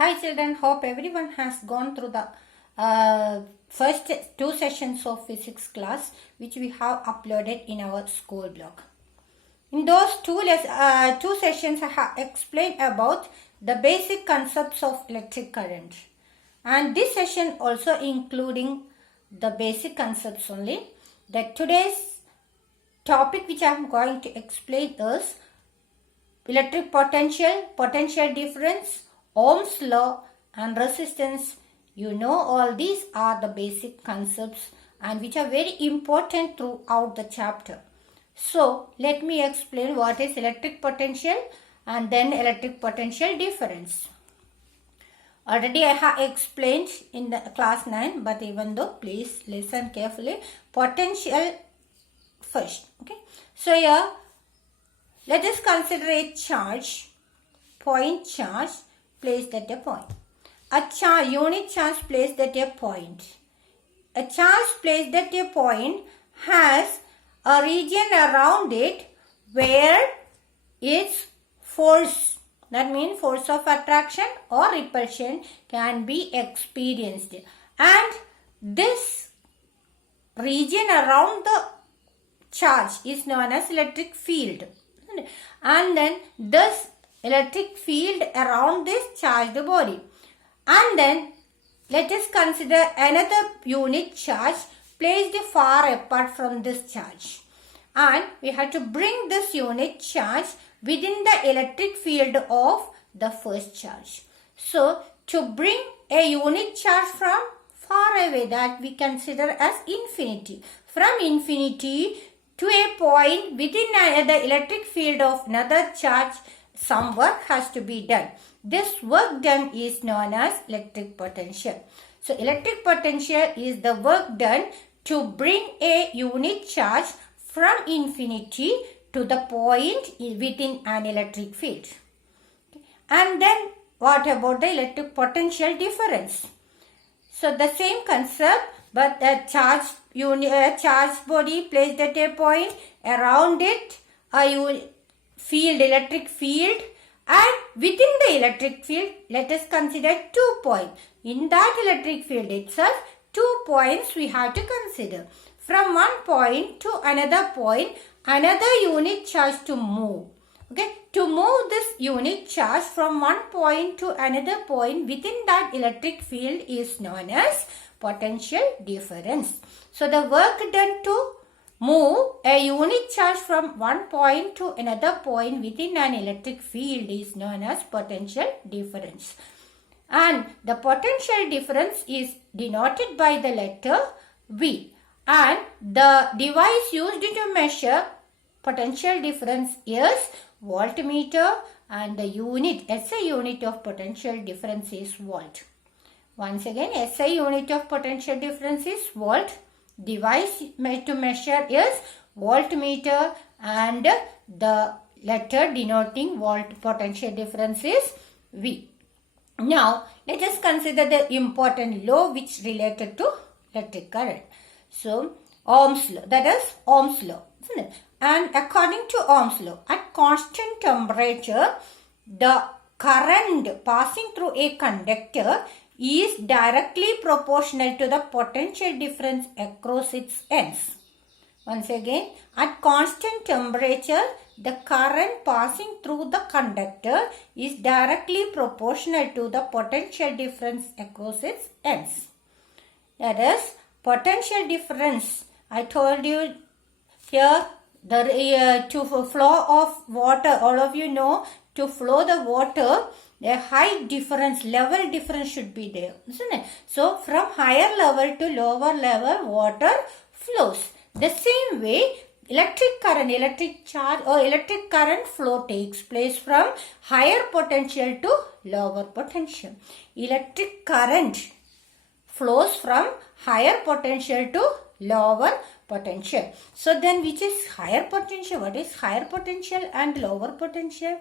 Hi children, hope everyone has gone through the first two sessions of physics class which we have uploaded in our school blog. In those two sessions I have explained about the basic concepts of electric current, and this session also including the basic concepts only. That today's topic which I am going to explain is electric potential, potential difference, Ohm's law and resistance. You know, all these are the basic concepts and which are very important throughout the chapter. So let me explain what is electric potential and then electric potential difference. Already I have explained in the class 9, but even though, please listen carefully. Potential first. Okay. So here let us consider a charge, point charge placed at a point. A unit charge placed at a point. A charge placed at a point has a region around it where its force, that means force of attraction or repulsion, can be experienced. And this region around the charge is known as electric field. And then this electric field around this charged body. And then let us consider another unit charge placed far apart from this charge. And we have to bring this unit charge within the electric field of the first charge. So to bring a unit charge from far away, that we consider as infinity. From infinity to a point within the electric field of another charge, some work has to be done. This work done is known as electric potential. So electric potential is the work done to bring a unit charge from infinity to the point within an electric field. And then what about the electric potential difference? So the same concept, but the charge body placed at a point, around it a field, electric field, and within the electric field let us consider 2 points. In that electric field itself, 2 points we have to consider. From one point to another point, another unit charge to move. Okay, to move this unit charge from one point to another point within that electric field is known as potential difference. So the work done to move a unit charge from one point to another point within an electric field is known as potential difference. And the potential difference is denoted by the letter V. And the device used to measure potential difference is voltmeter, and the unit, SI unit of potential difference is volt. Once again, SI unit of potential difference is volt. Device to measure is voltmeter, and the letter denoting volt potential difference is V. Now, let us consider the important law which related to electric current. So, Ohm's law, that is Ohm's law, isn't it? And according to Ohm's law, at constant temperature, the current passing through a conductor is directly proportional to the potential difference across its ends. Once again, at constant temperature, the current passing through the conductor is directly proportional to the potential difference across its ends. That is, potential difference, I told you here, to flow of water, all of you know, to flow the water, a height difference, level difference should be there, isn't it? So from higher level to lower level, water flows. The same way, electric current, electric charge or electric current flow takes place from higher potential to lower potential. Electric current flows from higher potential to lower potential. So then which is higher potential? What is higher potential and lower potential?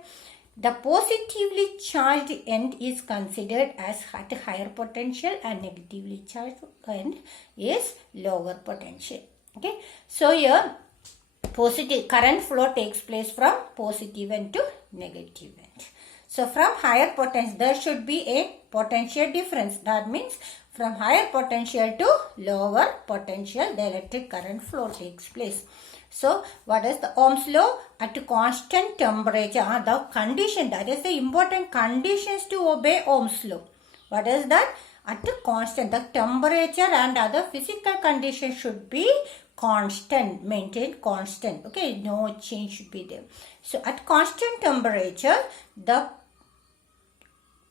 The positively charged end is considered as at higher potential and negatively charged end is lower potential. Okay. So here positive current flow takes place from positive end to negative end. So from higher potential, there should be a potential difference. That means from higher potential to lower potential, the electric current flow takes place. So what is the Ohm's law? At constant temperature, the condition, that is the important conditions to obey Ohm's law. What is that? At constant, the temperature and other physical conditions should be constant, maintained constant. Okay, no change should be there. So at constant temperature, the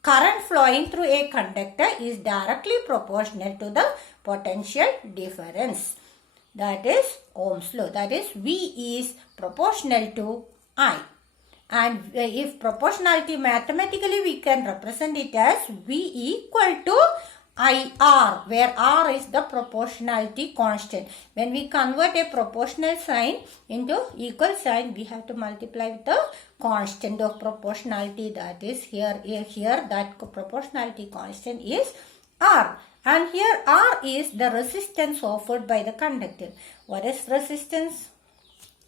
current flowing through a conductor is directly proportional to the potential difference. That is Ohm's law. That is V is proportional to I. And if proportionality mathematically, we can represent it as V equal to IR, where R is the proportionality constant. When we convert a proportional sign into equal sign, we have to multiply with the constant of proportionality. That is here that proportionality constant is R. And here R is the resistance offered by the conductor. What is resistance?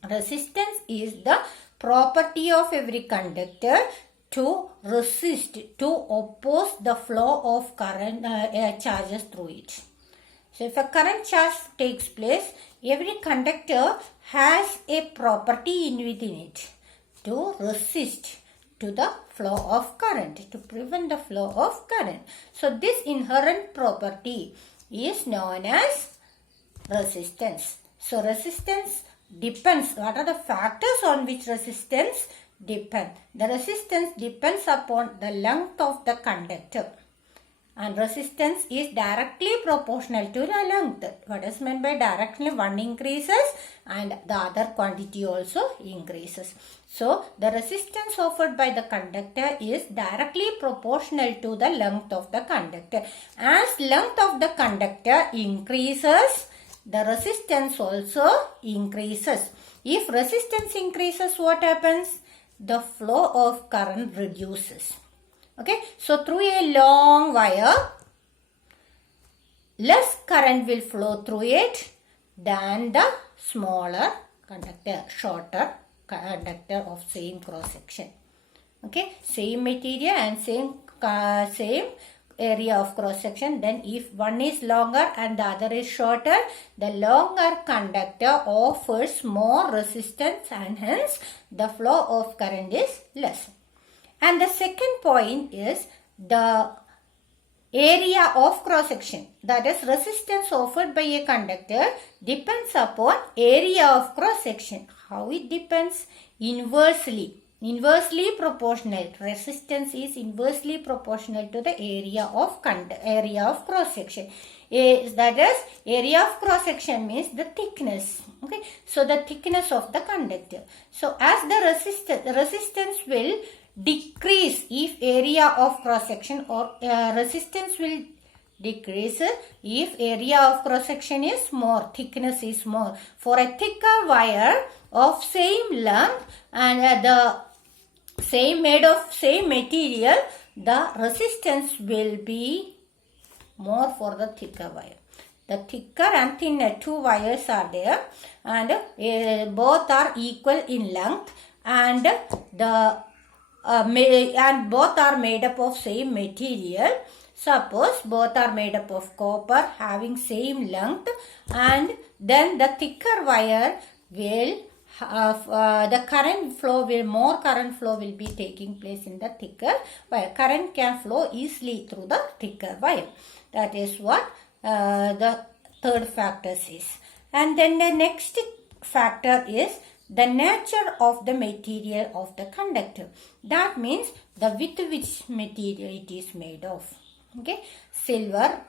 Resistance is the property of every conductor to resist, to oppose the flow of current charges through it. So if a current charge takes place, every conductor has a property within it to resist to the flow of current, to prevent the flow of current. So this inherent property is known as resistance. So resistance depends. What are the factors on which resistance depends? The resistance depends upon the length of the conductor. And resistance is directly proportional to the length. What is meant by directly? One increases and the other quantity also increases. So the resistance offered by the conductor is directly proportional to the length of the conductor. As length of the conductor increases, the resistance also increases. If resistance increases, what happens? The flow of current reduces. Okay, so through a long wire, less current will flow through it than the smaller conductor, shorter conductor of same cross section. Okay, same material and same area of cross section. Then if one is longer and the other is shorter, the longer conductor offers more resistance and hence the flow of current is less. And the second point is the area of cross section. That is, resistance offered by a conductor depends upon area of cross section. How it depends? Inversely proportional. Resistance is inversely proportional to the area of cross section. That is, area of cross section means the thickness. Okay, so the thickness of the conductor. So as the resistance will decrease if area of cross section, or resistance will decrease if area of cross section is more, thickness is more. For a thicker wire of same length and the same made of same material, the resistance will be more for the thicker wire. The thicker and thinner two wires are there, and both are equal in length, and both are made up of same material. Suppose both are made up of copper having same length, and then the thicker wire will the current flow will, more current flow will be taking place in the thicker wire. Current can flow easily through the thicker wire. That is what the third factor is. And then the next factor is the nature of the material of the conductor. That means the with which material it is made of. Okay, silver,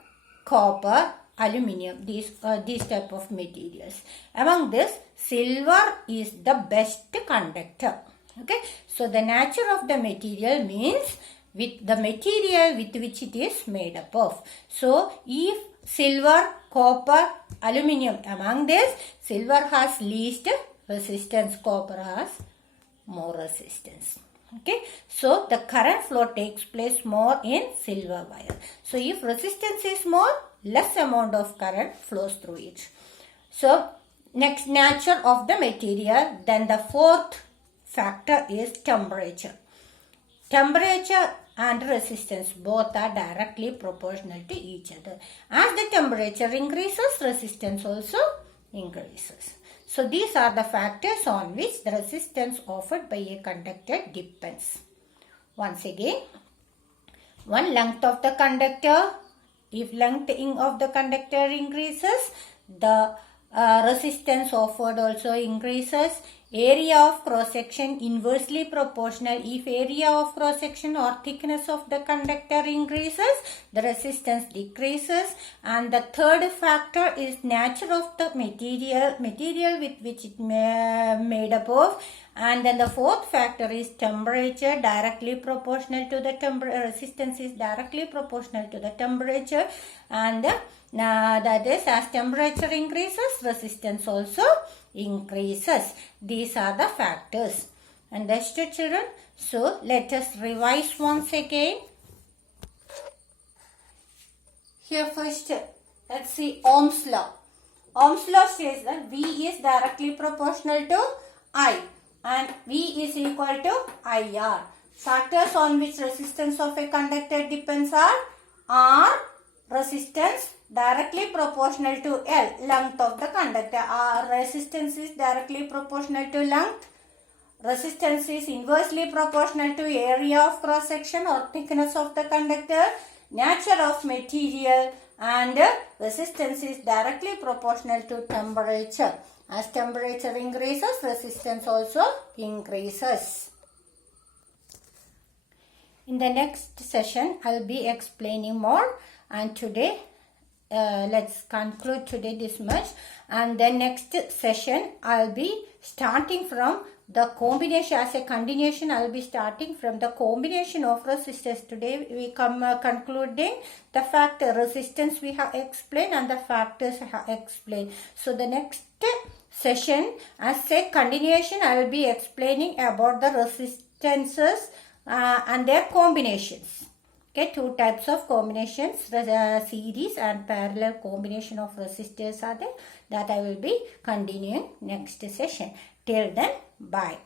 copper, aluminium, these type of materials. Among this, silver is the best conductor. Okay, so the nature of the material means with the material with which it is made up of. So if silver, copper, aluminium, among this, silver has least resistance, copper has more resistance. Okay, so the current flow takes place more in silver wire. So if resistance is more, less amount of current flows through it. So next, nature of the material. Then the fourth factor is temperature. temperature and resistance both are directly proportional to each other. As the temperature increases, resistance also increases. So these are the factors on which the resistance offered by a conductor depends. Once again, one, length of the conductor. If length of the conductor increases, the resistance offered also increases. Area of cross section inversely proportional. If area of cross section or thickness of the conductor increases, the resistance decreases. And the third factor is nature of the material with which it made up of. And then the fourth factor is temperature, directly proportional to the resistance is directly proportional to the temperature. And that is, as temperature increases, resistance also increases. These are the factors. Understood, children? So let us revise once again. Here first, let's see Ohm's law. Ohm's law says that V is directly proportional to I and V is equal to IR. Factors on which resistance of a conductor depends are R, resistance directly proportional to L, length of the conductor. R, resistance is directly proportional to length. Resistance is inversely proportional to area of cross section or thickness of the conductor. Nature of material, and resistance is directly proportional to temperature. As temperature increases, resistance also increases. In the next session, I'll be explaining more, and today let's conclude today this much, and then next session I'll be starting from the combination. As a continuation, I'll be starting from the combination of resistors. Today we concluding the factor resistance we have explained and the factors I have explained. So the next session, as a continuation, I will be explaining about the resistances and their combinations. Okay, two types of combinations, series and parallel combination of resistors are there, that I will be continuing next session. Till then, bye.